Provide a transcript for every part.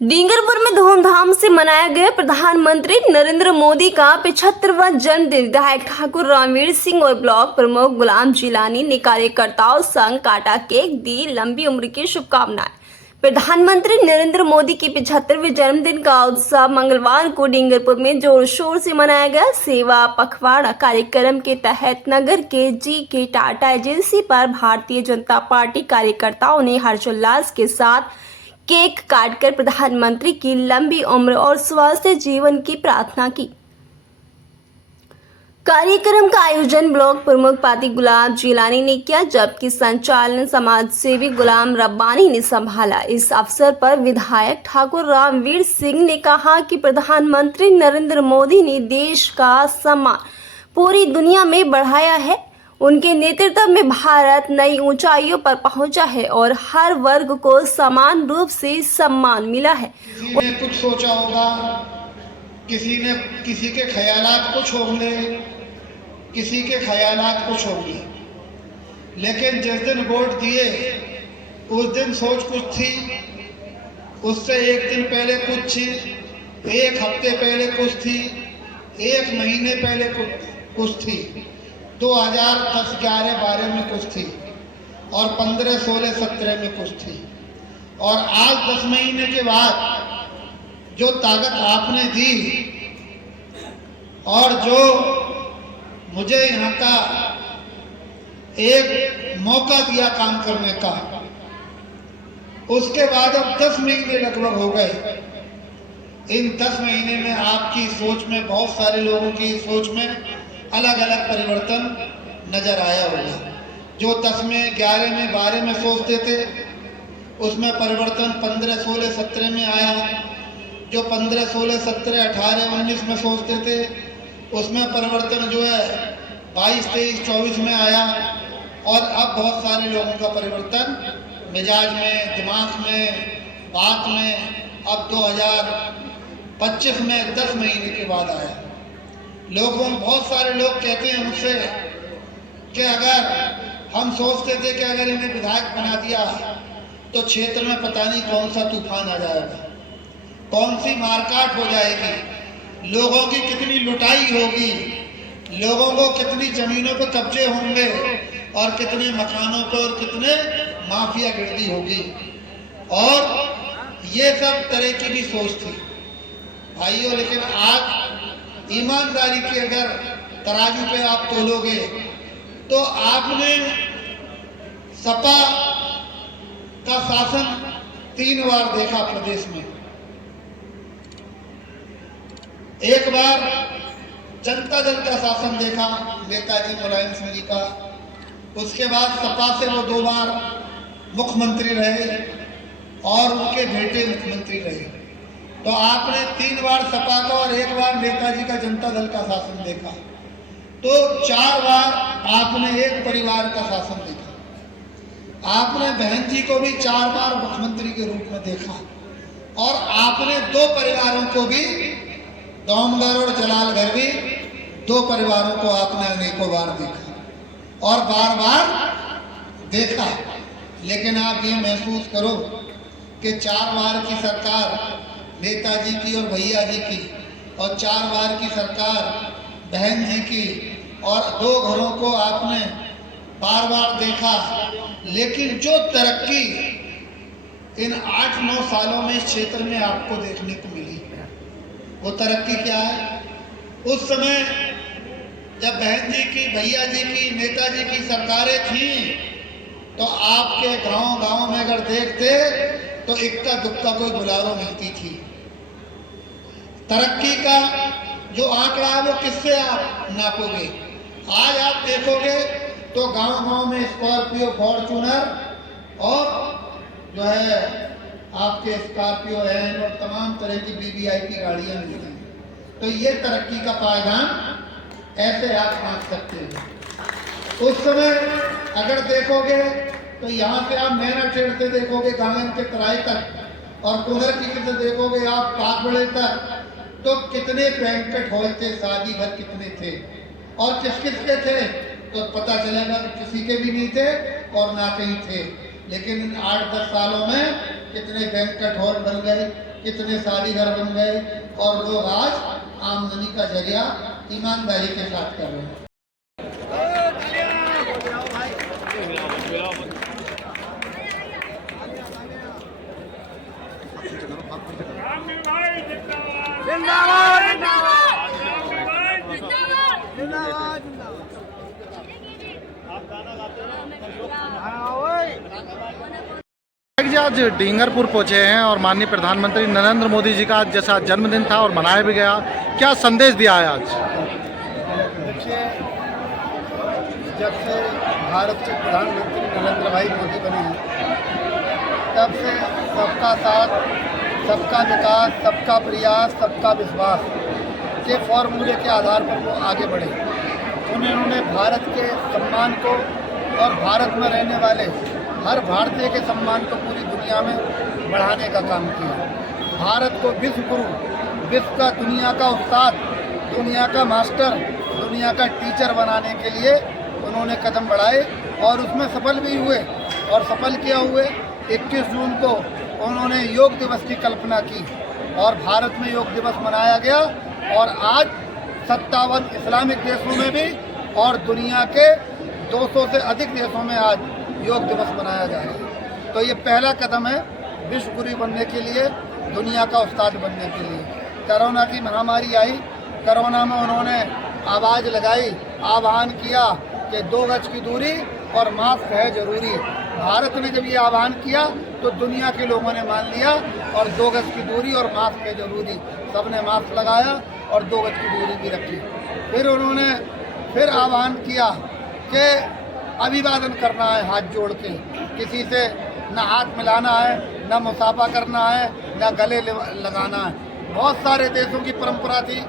डूंगरपुर में धूमधाम से मनाया गया प्रधानमंत्री नरेंद्र मोदी का 75वां जन्मदिन। विधायक ठाकुर रणवीर सिंह और ब्लॉक प्रमुख गुलाम जिलानी ने कार्यकर्ताओं संग काटा केक, दी लंबी उम्र की शुभकामनाएं। प्रधानमंत्री नरेंद्र मोदी के 75वें जन्मदिन का उत्सव मंगलवार को डूंगरपुर में जोर शोर से मनाया गया। सेवा पखवाड़ा कार्यक्रम के तहत नगर के जी.के. टाटा एजेंसी पर भारतीय जनता पार्टी कार्यकर्ताओं ने हर्षोल्लास के साथ केक काटकर प्रधानमंत्री की लंबी उम्र और स्वस्थ जीवन की प्रार्थना की। कार्यक्रम का आयोजन ब्लॉक प्रमुख पाती गुलाम जिलानी ने किया, जबकि संचालन समाज सेवी गुलाम रब्बानी ने संभाला। इस अवसर पर विधायक ठाकुर रणवीर सिंह ने कहा कि प्रधानमंत्री नरेंद्र मोदी ने देश का सम्मान पूरी दुनिया में बढ़ाया है। उनके नेतृत्व में भारत नई ऊंचाइयों पर पहुंचा है और हर वर्ग को समान रूप से सम्मान मिला है। किसी ने कुछ सोचा होगा, किसी ने किसी के ख्यालात कुछ होंगे, किसी के ख्यालात कुछ होंगे, लेकिन जिस दिन वोट दिए उस दिन सोच कुछ थी, उससे एक दिन पहले कुछ थी, एक हफ्ते पहले कुछ थी, एक महीने पहले कुछ थी, 2010-11-12 में कुछ थी और 15-16-17 में कुछ थी। और आज 10 महीने के बाद जो ताकत आपने दी और जो मुझे यहाँ का एक मौका दिया काम करने का, उसके बाद अब 10 महीने लगभग हो गए। इन 10 महीने में आपकी सोच में, बहुत सारे लोगों की सोच में अलग अलग परिवर्तन नजर आया होगा। जो 10 में, 11 में, 12 में सोचते थे, उसमें परिवर्तन 15-16-17 में आया। जो 15-16-17-18-19 में सोचते थे, उसमें परिवर्तन जो है 22-23-24 में आया। और अब बहुत सारे लोगों का परिवर्तन मिजाज में, दिमाग में, बात में अब 2025 में 10 महीने के बाद आया। बहुत सारे लोग कहते हैं मुझसे कि अगर हम सोचते थे कि अगर इन्हें विधायक बना दिया तो क्षेत्र में पता नहीं कौन सा तूफान आ जाएगा, कौन सी मारकाट हो जाएगी, लोगों की कितनी लुटाई होगी, लोगों को कितनी जमीनों पर कब्जे होंगे और कितने मकानों पर कितने माफिया गिरदी होगी। और ये सब तरह की भी सोच थी भाइयों। लेकिन आज ईमानदारी की अगर तराजू पे आप तोलोगे तो आपने सपा का शासन 3 बार देखा प्रदेश में। एक बार जनता दल का शासन देखा नेताजी मुलायम सिंह जी का, उसके बाद सपा से वो 2 बार मुख्यमंत्री रहे और उनके बेटे मुख्यमंत्री रहे। तो आपने 3 बार सपा का और 1 बार नेताजी का जनता दल का शासन देखा, तो 4 बार आपने एक परिवार का शासन देखा। आपने बहन जी को भी 4 बार मुख्यमंत्री के रूप में देखा और आपने 2 परिवारों को भी, डोमगर और जलालगढ़ भी 2 परिवारों को आपने अनेकों बार देखा और बार बार देखा। लेकिन आप ये महसूस करो कि 4 बार की सरकार नेताजी की और भैया जी की और 4 बार की सरकार बहन जी की और 2 घरों को आपने बार बार देखा। लेकिन जो तरक्की इन 8-9 सालों में इस क्षेत्र में आपको देखने को मिली, वो तरक्की क्या है? उस समय जब बहन जी की, भैया जी की, नेताजी की सरकारें थीं तो आपके गांव में अगर देखते तो इक्का दुक्का कोई बुलारो मिलती थी। तरक्की का जो आंकड़ा है वो किससे आप नापोगे? आज आप देखोगे तो गांव में स्कॉर्पियो, फॉर्च्यूनर और जो है आपके स्कॉर्पियो एन और तमाम तरह की वीवीआईपी गाड़ियां मिलती हैं। तो ये तरक्की का पायदान ऐसे आप आंक सकते हो। उस समय अगर देखोगे तो यहाँ से आप मैनाठेड़ से देखोगे गांव के तराई तक और कुंदर की से देखोगे आप पाकबड़े तक, तो कितने बैंकेट हॉल थे, शादी घर कितने थे और किस किस के थे तो पता चलेगा कि किसी के भी नहीं थे और ना कहीं थे। लेकिन इन 8-10 सालों में कितने बैंकेट हॉल बन गए, कितने शादी घर बन गए और लोग आज आमदनी का जरिया ईमानदारी के साथ कर रहे हैं। जी आज डींगरपुर पहुंचे हैं और माननीय प्रधानमंत्री नरेंद्र मोदी जी का आज जैसा जन्मदिन था और मनाया भी गया, क्या संदेश दिया है आज? देखिए, जब से भारत के प्रधानमंत्री नरेंद्र भाई मोदी बने हैं तब से सबका साथ, सबका विकास, सबका प्रयास, सबका विश्वास के फॉर्मूले के आधार पर वो आगे बढ़े। उन्होंने भारत के सम्मान को और भारत में रहने वाले हर भारतीय के सम्मान को पूरी दुनिया में बढ़ाने का काम किया। भारत को विश्व गुरु, विश्व का, दुनिया का उस्ताद, दुनिया का मास्टर, दुनिया का टीचर बनाने के लिए उन्होंने कदम बढ़ाए और उसमें सफल भी हुए। और सफल किया हुए 21 जून को उन्होंने योग दिवस की कल्पना की और भारत में योग दिवस मनाया गया। और आज 57 इस्लामिक देशों में भी और दुनिया के 200 से अधिक देशों में आज योग दिवस मनाया जा रहा है। तो ये पहला कदम है विश्व गुरु बनने के लिए, दुनिया का उस्ताद बनने के लिए। कोरोना की महामारी आई, कोरोना में उन्होंने आवाज़ लगाई, आह्वान किया कि 2 गज की दूरी और मास्क है ज़रूरी। भारत ने जब ये आह्वान किया तो दुनिया के लोगों ने मान लिया और 2 गज की दूरी और मास्क है ज़रूरी। सबने मास्क लगाया और 2 गज की दूरी भी रखी। फिर उन्होंने फिर आह्वान किया कि अभिवादन करना है हाथ जोड़ के, किसी से न हाथ मिलाना है, न मुसाफा करना है, न गले लगाना है। बहुत सारे देशों की परंपरा थी,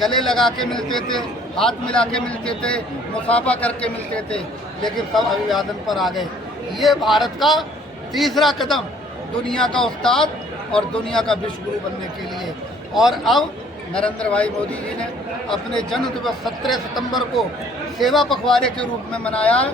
गले लगा के मिलते थे, हाथ मिला के मिलते थे, मुसाफा करके मिलते थे, लेकिन सब अभिवादन पर आ गए। ये भारत का तीसरा कदम दुनिया का उस्ताद और दुनिया का विश्व गुरु बनने के लिए। और अब नरेंद्र भाई मोदी जी ने अपने जन्म दिवस 17 सितंबर को सेवा पखवाड़े के रूप में मनाया है।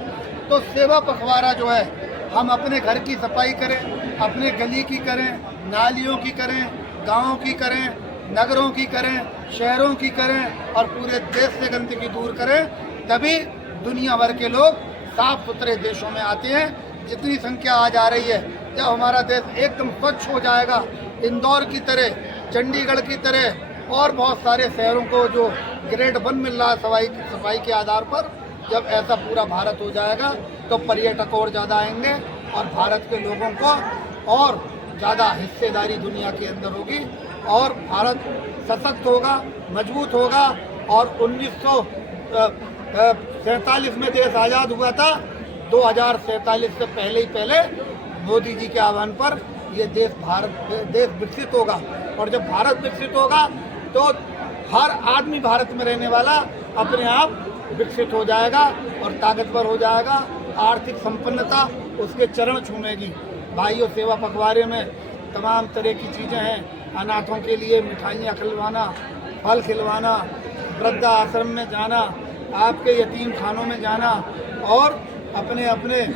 तो सेवा पखवाड़ा जो है, हम अपने घर की सफाई करें, अपने गली की करें, नालियों की करें, गाँवों की करें, नगरों की करें, शहरों की करें और पूरे देश से गंदगी दूर करें, तभी दुनिया भर के लोग साफ सुथरे देशों में आते हैं। जितनी संख्या आज आ रही है, जब हमारा देश एकदम स्वच्छ हो जाएगा, इंदौर की तरह, चंडीगढ़ की तरह और बहुत सारे शहरों को जो ग्रेड 1 मिल रहा है सफाई के आधार पर, जब ऐसा पूरा भारत हो जाएगा तो पर्यटक और ज़्यादा आएंगे और भारत के लोगों को और ज़्यादा हिस्सेदारी दुनिया के अंदर होगी और भारत सशक्त होगा, मजबूत होगा। और 1947 में देश आज़ाद हुआ था, 2047 से पहले मोदी जी के आह्वान पर ये देश विकसित होगा। और जब भारत विकसित होगा तो हर आदमी भारत में रहने वाला अपने आप विकसित हो जाएगा और ताकतवर हो जाएगा। आर्थिक संपन्नता उसके चरण छूमेगी। भाइयों, सेवा पखवाड़े में तमाम तरह की चीज़ें हैं। अनाथों के लिए मिठाइयाँ खिलवाना, फल खिलवाना, वृद्धा आश्रम में जाना, आपके यतीम खानों में जाना और अपने अपने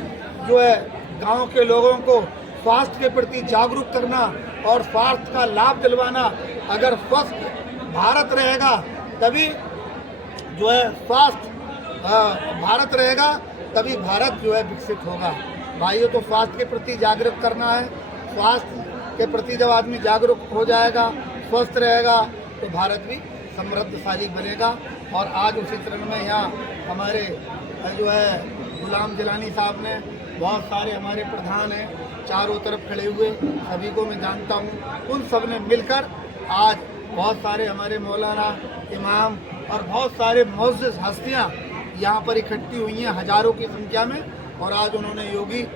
जो है गांव के लोगों को स्वास्थ्य के प्रति जागरूक करना और स्वास्थ्य का लाभ दिलवाना। अगर स्वस्थ भारत रहेगा तभी जो है स्वास्थ्य भारत रहेगा, तभी भारत जो है विकसित होगा। भाइयों, तो स्वास्थ्य के प्रति जागरूक करना है। स्वास्थ्य के प्रति जब आदमी जागरूक हो जाएगा, स्वस्थ रहेगा, तो भारत भी समृद्धशाली बनेगा। और आज उसी चरण में यहाँ हमारे जो है गुलाम जिलानी साहब ने, बहुत सारे हमारे प्रधान हैं चारों तरफ खड़े हुए, सभी को मैं जानता हूँ, उन सब ने मिलकर आज बहुत सारे हमारे मौलाना, इमाम और बहुत सारे मुअज़्ज़िज़ हस्तियाँ यहाँ पर इकट्ठी हुई हैं हज़ारों की संख्या में। और आज उन्होंने योगी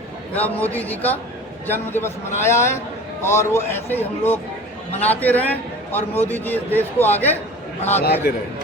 मोदी जी का जन्म दिवस मनाया है और वो ऐसे ही हम लोग मनाते रहें और मोदी जी इस देश को आगे बढ़ाते रहें।